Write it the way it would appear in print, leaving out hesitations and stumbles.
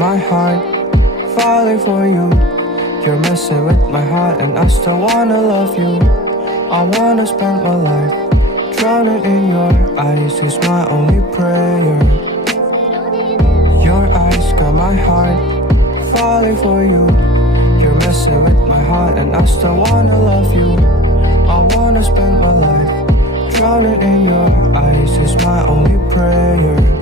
my heart, falling for you. You're messing with my heart and I still wanna love you. I wanna spend my life drowning in your eyes is my only prayer. Your eyes got my heart falling for you. You're messing with my heart and I still wanna love you. I wanna spend my life drowning in your eyes is my only prayer.